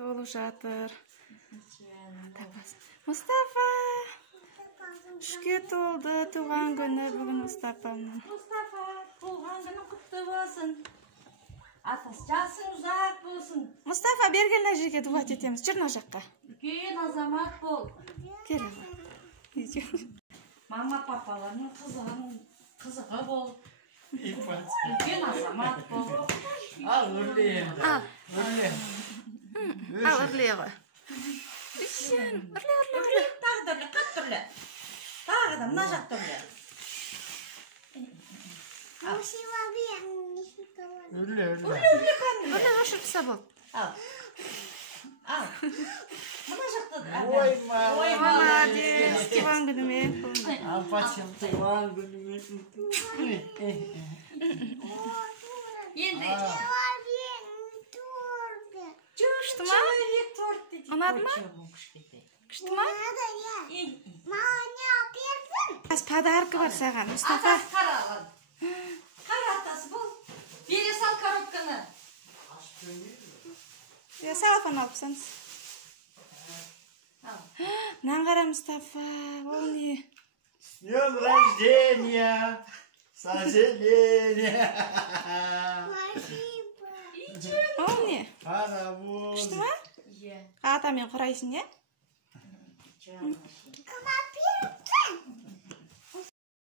Толып жатыр. Мустафа! Үшке толды туған күні бүгін Мустафаның. Мустафа, туған күнің құтты болсын. Атасы жасың ұзақ болсын. Мустафа, бергеннен жерге дуа етеміз. Жүр мына жаққа. Үлкен азамат бол. Кел аға. Мама папаларының қызығы бол. Үлкен азамат бол. Al üрле. Al. Üрле. Al üрле ғой. Үрле. Тағы да үрле, қатты үрле. Тағы да мына жақта үрле. Üрле. Үрле өшіртсе бол. Ал. Мына жақта да. Ойма. Молодец. Туған күнімен. Al paçam tuğan günümün. Енді. Күшті ма? Ұнады ма? Күшті ма? Аз подарка бар саған, Мустафа. Атасы қарағын. Қара атасы бол. Бере сал коробканы. Салафан алып саңыз. Нан қара, Мустафа. Ол не? С днем рождения. Сожаления. Ол не? Паровоз. Күшті ма? Атамен құрайсың, е?